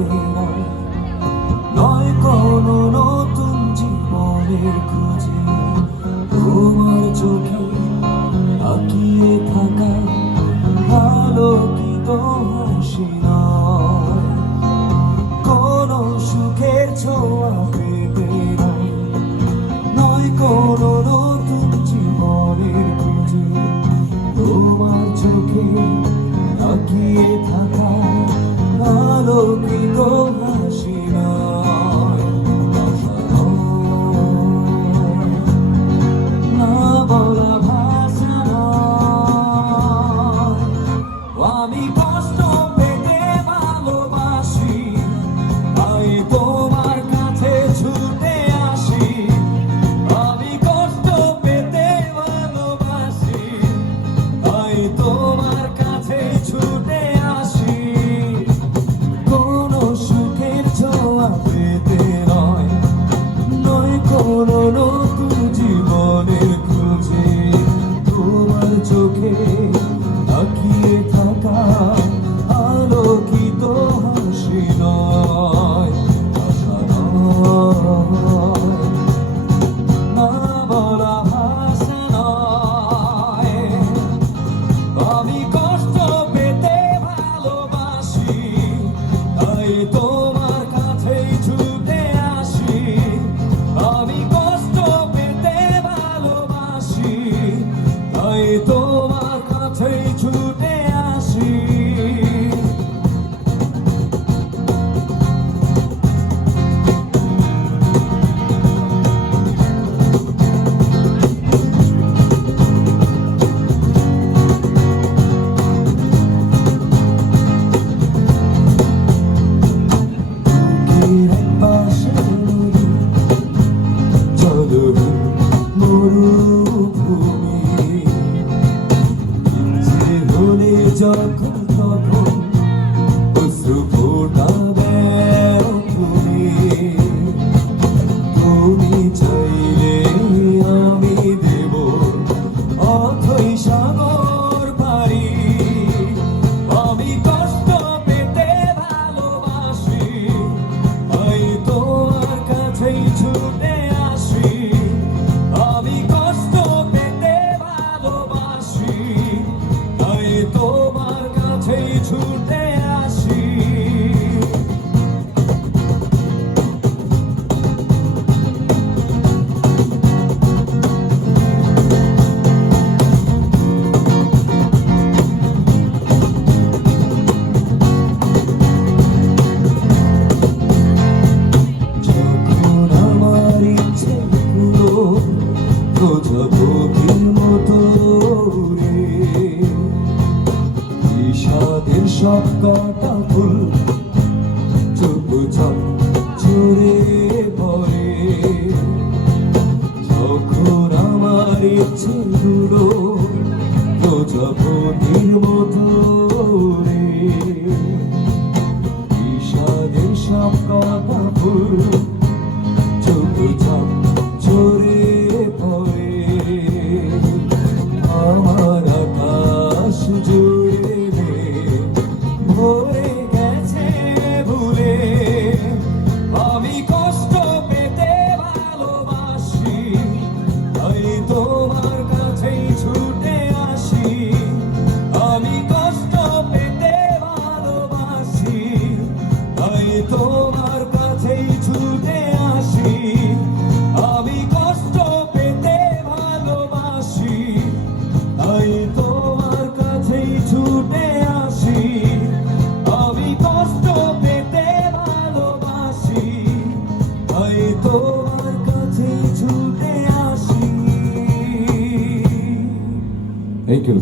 পেতে নাই, নয় কোনো নতুন জীবনের খুঁজে। তোমার চোখে তাকিয়ে থাকা আলোকিত হাসি নয়, কোনো সুখের ছোঁয়া পেতে নাই, নয় কোনো নতুন জীবনের খুঁজে। তোমার চোখে তাকিয়ে থাকা আলোকিত হাসি নয়, না বলা ভাষা নয়। আমি কষ্ট পেতে ভালোবাসি, তাই তোমার কাছে ছুটে আসি। আমি কষ্ট পেতে ভালোবাসি, তাই তোমার কাছে ছুটে আসি। কোনো সুখের ছোঁয়া পেতে নয়, নয় কোনো নতুন জীবনের খুঁজে। তোমার চোখে তাকিয়ে থাকা আলোকিত হাসি নয়, আশা নয়, না বলা ভাষা নয়। আমি কষ্ট পেতে ভালোবাসি, তাই তোমার কাছেই ছুটে আসি। আমি কষ্ট পেতে ভালোবাসি, তাই তোমার কাছেই ছুটে আসি। যখন তখন অশ্রু ফোটাবে তুমি, তুমি চাইলে আমি দেব অথই সাগর পারি। আমি কষ্ট পেতে ভালোবাসি, তাই তোমার কাছেই ছুটে আসি। আমি কষ্ট পেতে ভালোবাসি, তাই তোমার কাছেই ছুটে আসি। যখন আমার ইচ্ছেগুলো প্রজাপতির মতো উড়ে, বিষাদের সব কটা ফুল চুপচাপ ঝরে পড়ে। যখন আমার ইচ্ছেগুলো প্রজাপতির মতো উড়ে, বিষাদের সব কটা ফুল চুপচাপ ঝরে পড়ে। আমার আকাশ জুড়ে ভরে গেছে ভুলে। আমি কষ্ট পেতে ভালোবাসি, তাই তোমার কাছেই ছুটে আসি। আমি কষ্ট পেতে ভালোবাসি, তাই তোমার কাছেই ছুটে আসি। আমি কষ্ট পেতে ভালোবাসি, তাই তোমার কাছেই ছুটে আসি। আমি কষ্ট পেতে ভালোবাসি, তাই তোমার কাছেই ছুটে আসি। Thank you.